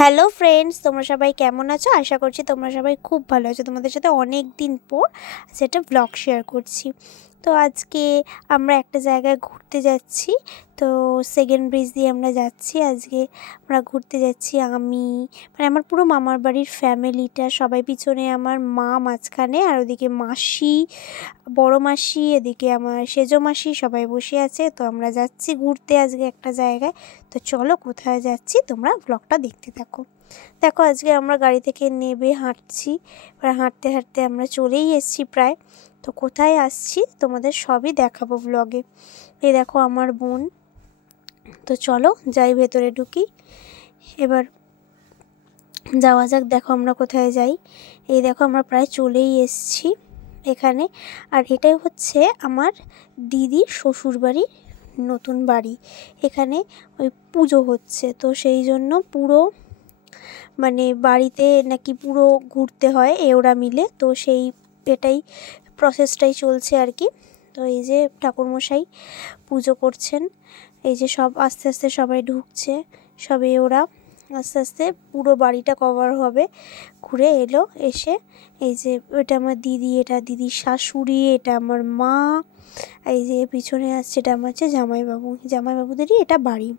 Hello friends, তোমরা সবাই কেমন আছো? আশা করছি তোমরা সবাই খুব ভালো আছো। তোমাদের সাথে অনেক দিন পর সেটা ব্লগ শেয়ার করছি। তো আজকে আমরা একটা জায়গায় ঘুরতে যাচ্ছি। তো সেকেন্ড ব্রিজ দিয়ে আমরা যাচ্ছি। আজকে আমরা ঘুরতে যাচ্ছি, আমি মানে আমার পুরো মামার বাড়ির ফ্যামিলিটা সবাই, পিছনে আমার মা মাঝখানে, আর ওদিকে মাসি, বড় মাসি, এদিকে আমার সেজো মাসি সবাই বসে আছে। তো আমরা যাচ্ছি ঘুরতে আজকে একটা জায়গায়। তো চলো কোথায় যাচ্ছি তোমরা ব্লগটা দেখতে থাকো। দেখো আজকে আমরা গাড়ি থেকে নেমে হাঁটছি, এবার হাঁটতে হাঁটতে আমরা চলেই এসেছি প্রায়। তো কোথায় আসছি তোমাদের সবই দেখাবো ব্লগে। এই দেখো আমার বোন। তো চলো যাই, ভেতরে ঢুকি। এবার যাওয়া যাক। দেখো আমরা কোথায় যাই। এই দেখো আমরা প্রায় চলেই এসেছি এখানে। আর এটাই হচ্ছে আমার দিদির শ্বশুরবাড়ির নতুন বাড়ি। এখানে ওই পুজো হচ্ছে, তো সেই জন্য পুরো মানে বাড়িতে নাকি পুরো ঘুরতে হয় ওরা মিলে। তো সেই এটাই প্রসেসটাই চলছে আর কি। তো এই যে ঠাকুরমশাই পুজো করছেন, এই যে সব আস্তে আস্তে সবাই ঢুকছে, সবে ওরা আস্তে আস্তে পুরো বাড়িটা কভার হবে। ঘুরে এলো, এসে এই যে এটা আমার দিদি, এটা দিদির শাশুড়ি, এটা আমার মা, এই যে পিছনে আসছে এটা আমার হচ্ছে জামাইবাবু, জামাইবাবুদেরই এটা বাড়ি।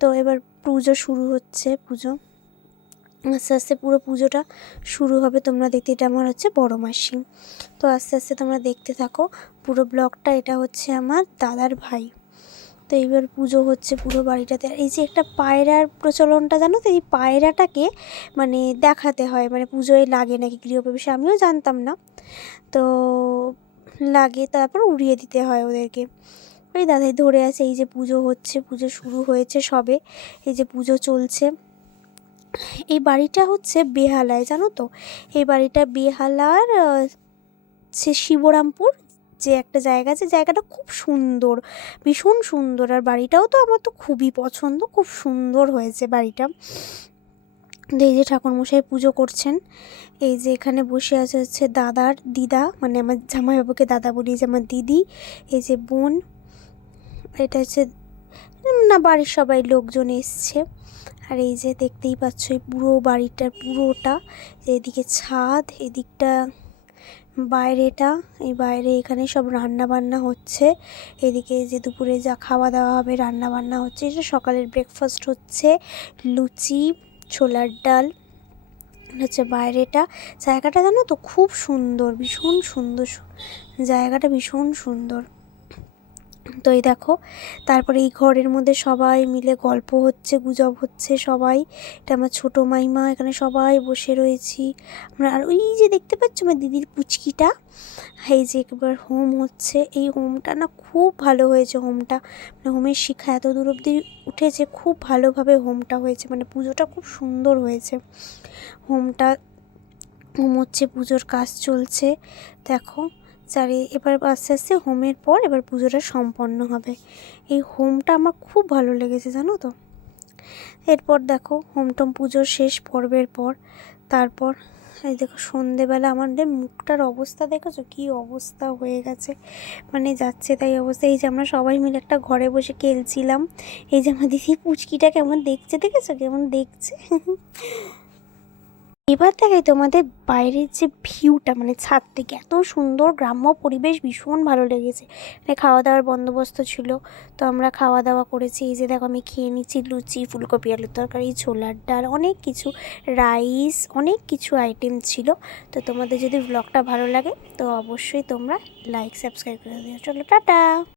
তো এবার পুজো শুরু হচ্ছে, পুজো আস্তে আস্তে পুরো পুজোটা শুরু হবে। তোমরা দেখতে, এটা আমার হচ্ছে বড় মাসি। তো আস্তে আস্তে তোমরা দেখতে থাকো পুরো ব্লগটা। এটা হচ্ছে আমার দাদার ভাই। তো এইবার পুজো হচ্ছে পুরো বাড়িটাতে। এই যে একটা পায়রার প্রচলনটা জানো তো, এই পায়রাটাকে মানে দেখাতে হয়, মানে পুজোয় লাগে নাকি গৃহপ্রবেশে, আমিও জানতাম না। তো লাগে, তারপর উড়িয়ে দিতে হয় ওদেরকে। ওই দাদাই ধরে আছে। এই যে পুজো হচ্ছে, পুজো শুরু হয়েছে সবে, এই যে পুজো চলছে। এই বাড়িটা হচ্ছে বেহালায়, জানো তো। এই বাড়িটা বেহালার সে শিবরামপুর যে একটা জায়গা আছে, জায়গাটা খুব সুন্দর, ভীষণ সুন্দর। আর বাড়িটাও তো আমার তো খুবই পছন্দ, খুব সুন্দর হয়েছে বাড়িটা। এই যে ঠাকুরমশাই পুজো করছেন, এই যে এখানে বসে আছে হচ্ছে দাদার দিদা, মানে আমার জামাইবাবুকে দাদা বলি, যে আমার দিদি, এই যে বোন, এটা হচ্ছে না বাড়ির সবাই লোকজন এসছে। আর এই যে দেখতেই পাচ্ছ এই পুরো বাড়িটার পুরোটা, এদিকে ছাদ, এদিকটা বাইরেটা, এই বাইরে এখানে সব রান্না বান্না হচ্ছে। এদিকে যে দুপুরে যা খাওয়া দাওয়া হবে রান্না বান্না হচ্ছে। এটা সকালের ব্রেকফাস্ট হচ্ছে, লুচি, ছোলার ডাল হচ্ছে বাইরেটা। জায়গাটা জানো তো খুব সুন্দর, ভীষণ সুন্দর জায়গাটা, ভীষণ সুন্দর। তো এই দেখো, তারপরে এই ঘরের মধ্যে সবাই মিলে গল্প হচ্ছে, গুজব হচ্ছে সবাই। এটা আমার ছোটো মাইমা, এখানে সবাই বসে রয়েছি আমরা। আর ওই যে দেখতে পাচ্ছ আমার দিদির পুচকিটা, এই যে একবার হোম হচ্ছে। এই হোমটা না খুব ভালো হয়েছে, হোমটা মানে হোমের শিখা এত দূর অবধি উঠেছে, খুব ভালোভাবে হোমটা হয়েছে, মানে পুজোটা খুব সুন্দর হয়েছে। হোমটা হোম হচ্ছে, পুজোর কাজ চলছে দেখো। এবার আস্তে আস্তে হোমের পর এবার পুজোটা সম্পন্ন হবে। এই হোমটা আমার খুব ভালো লেগেছে জানো তো। এরপর দেখো হোমটম পুজোর শেষ পর্বের পর তারপর এই দেখো সন্ধেবেলা আমাদের মুখটার অবস্থা দেখেছো, কী অবস্থা হয়ে গেছে, মানে যাচ্ছে তাই অবস্থা। এই যে আমরা সবাই মিলে একটা ঘরে বসে খেলছিলাম। এই যে আমার দিদি পুচকিটা কেমন দেখছে, দেখেছো কেমন দেখছে। এবার দেখাই তোমাদের বাইরের যে ভিউটা, মানে ছাদ থেকে এত সুন্দর গ্রাম্য পরিবেশ, ভীষণ ভালো লেগেছে। মানে খাওয়া দাওয়ার বন্দোবস্ত ছিল, তো আমরা খাওয়া দাওয়া করেছি। এই যে দেখো আমি খেয়ে নিচ্ছি লুচি, ফুলকপি আলুর তরকারি, ছোলার ডাল, অনেক কিছু, রাইস, অনেক কিছু আইটেম ছিল। তো তোমাদের যদি ব্লগটা ভালো লাগে তো অবশ্যই তোমরা লাইক সাবস্ক্রাইব করে দিও। চলো টাটা।